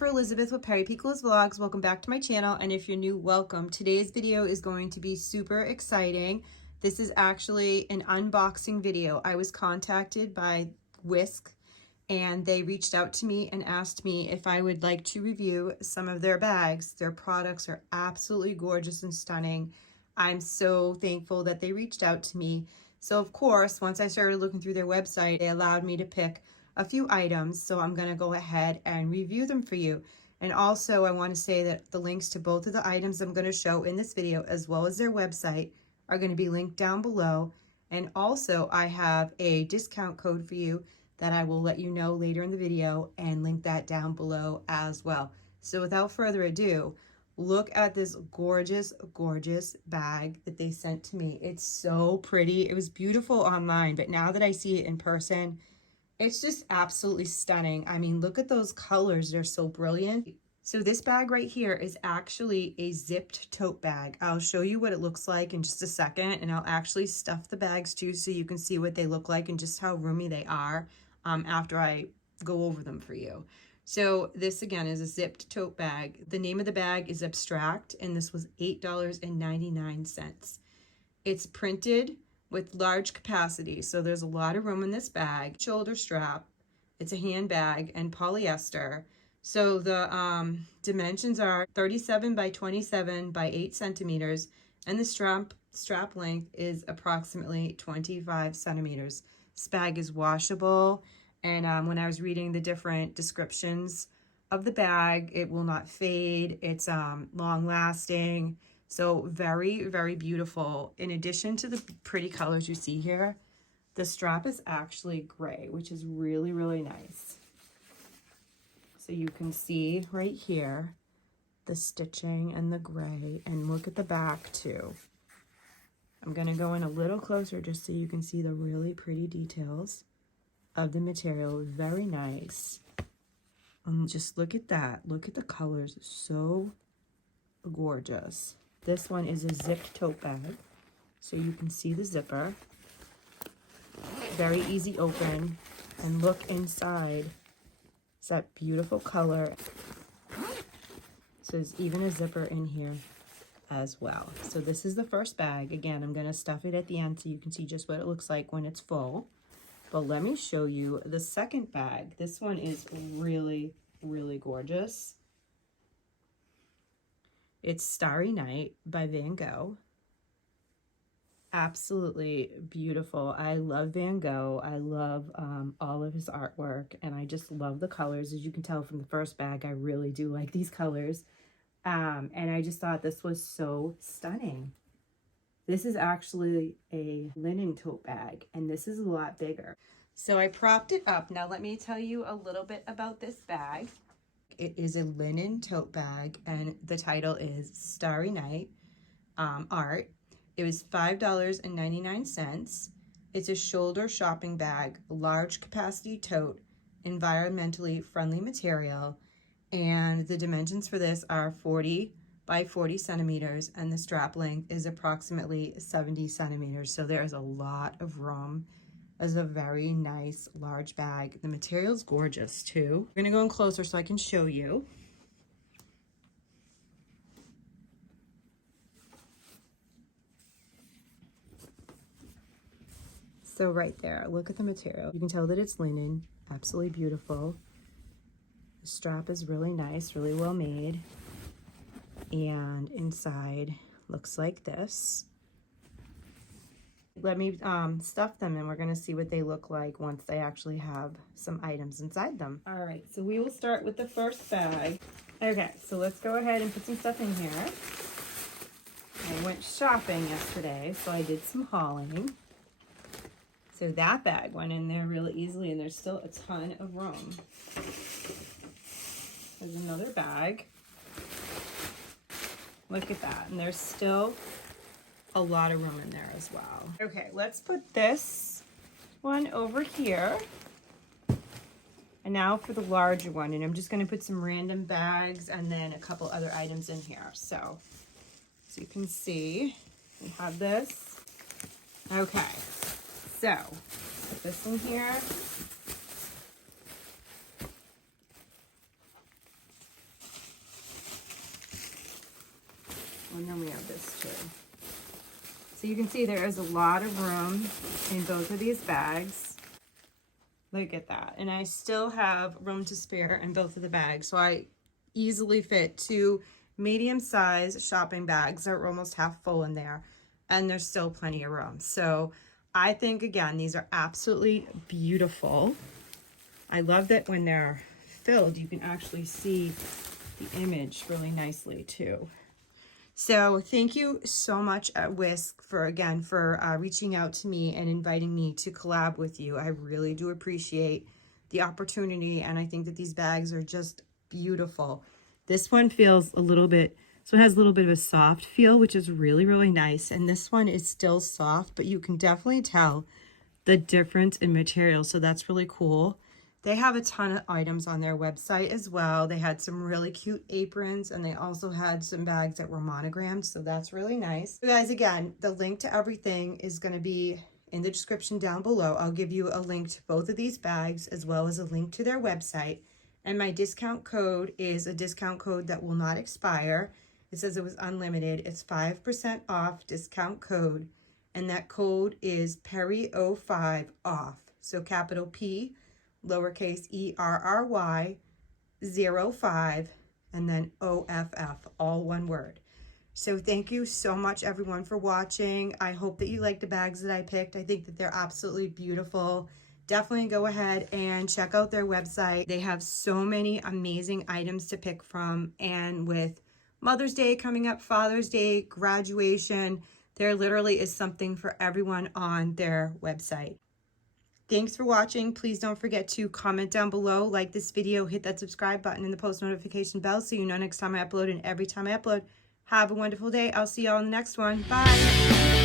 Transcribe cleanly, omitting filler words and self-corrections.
Jennifer Elizabeth with Perry Piccolo's Vlogs. Welcome back to my channel, and if you're new, welcome. Today's video is going to be super exciting. This is actually an unboxing video. I was contacted by Wiskf, and they reached out to me and asked me if I would like to review some of their bags. Their products are absolutely gorgeous and stunning. I'm so thankful that they reached out to me. So of course, once I started looking through their website, they allowed me to pick a few items, so I'm going to go ahead and review them for you. And also I want to say that the links to both of the items I'm going to show in this video, as well as their website, are going to be linked down below. And also I have a discount code for you that I will let you know later in the video and link that down below as well. So without further ado, look at this gorgeous, gorgeous bag that they sent to me. It's so pretty. It was beautiful online, but now that I see it in person, it's just absolutely stunning. I mean, look at those colors. They're so brilliant. So this bag right here is actually a zipped tote bag. I'll show you what it looks like in just a second, and I'll actually stuff the bags too so you can see what they look like and just how roomy they are after I go over them for you. So this again is a zipped tote bag. The name of the bag is Abstract, and this was $8.99. It's printed with large capacity, so there's a lot of room in this bag. Shoulder strap, it's a handbag, and polyester. So the dimensions are 37 by 27 by 8 centimeters, and the strap length is approximately 25 centimeters. This bag is washable, and when I was reading the different descriptions of the bag, it will not fade, it's long lasting. So very, very beautiful. In addition to the pretty colors you see here, the strap is actually gray, which is really, really nice. So you can see right here, the stitching and the gray, and look at the back too. I'm gonna go in a little closer just so you can see the really pretty details of the material. Very nice. Just look at that. Look at the colors, so gorgeous. This one is a zipped tote bag, so you can see the zipper. Very easy open, and look inside. It's that beautiful color. So there's even a zipper in here as well. So this is the first bag. Again, I'm going to stuff it at the end so you can see just what it looks like when it's full. But let me show you the second bag. This one is really, really gorgeous. It's Starry Night by Van Gogh. Absolutely beautiful. I love Van Gogh. I love all of his artwork, and I just love the colors. As you can tell from the first bag, I really do like these colors. And I just thought this was so stunning. This is actually a linen tote bag, and this is a lot bigger. So I propped it up. Now let me tell you a little bit about this bag. It is a linen tote bag, and the title is Starry Night Art. It was $5.99. It's a shoulder shopping bag, large capacity tote, environmentally friendly material, and the dimensions for this are 40 by 40 centimeters, and the strap length is approximately 70 centimeters. So there's a lot of room. It's a very nice large bag. The material's gorgeous too. We're gonna go in closer so I can show you. So right there, look at the material. You can tell that it's linen, absolutely beautiful. The strap is really nice, really well made. And inside looks like this. Let me stuff them, and we're gonna see what they look like once they actually have some items inside them. All right, so we will start with the first bag. Okay, so let's go ahead and put some stuff in here. I went shopping yesterday, so I did some hauling. So that bag went in there really easily, and there's still a ton of room. There's another bag. Look at that, and there's still a lot of room in there as well. Okay, let's put this one over here. And now for the larger one, and I'm just gonna put some random bags and then a couple other items in here. So you can see, we have this. Okay, so put this in here. And then we have this too. So you can see there is a lot of room in both of these bags. Look at that. And I still have room to spare in both of the bags. So I easily fit 2 medium-sized shopping bags that are almost half full in there. And there's still plenty of room. So I think, again, these are absolutely beautiful. I love that when they're filled, you can actually see the image really nicely too. So thank you so much at Wiskf for reaching out to me and inviting me to collab with you. I really do appreciate the opportunity, and I think that these bags are just beautiful. This one feels a little bit, so it has a little bit of a soft feel, which is really, really nice. And this one is still soft, but you can definitely tell the difference in material. So that's really cool. They have a ton of items on their website as well. They had some really cute aprons, and they also had some bags that were monogrammed. So that's really nice. So guys, again, the link to everything is going to be in the description down below. I'll give you a link to both of these bags as well as a link to their website. And my discount code is a discount code that will not expire. It says it was unlimited. It's 5% off discount code. And that code is PERRY05 off. So capital P, lowercase ERRY 05, and then OFF, all one word. So thank you so much, everyone, for watching. I hope that you like the bags that I picked. I think that they're absolutely beautiful. Definitely go ahead and check out their website. They have so many amazing items to pick from, and with Mother's Day coming up, Father's Day, graduation, there literally is something for everyone on their website. Thanks for watching. Please don't forget to comment down below, like this video, hit that subscribe button and the post notification bell so you know next time I upload and every time I upload. Have a wonderful day. I'll see y'all in the next one. Bye.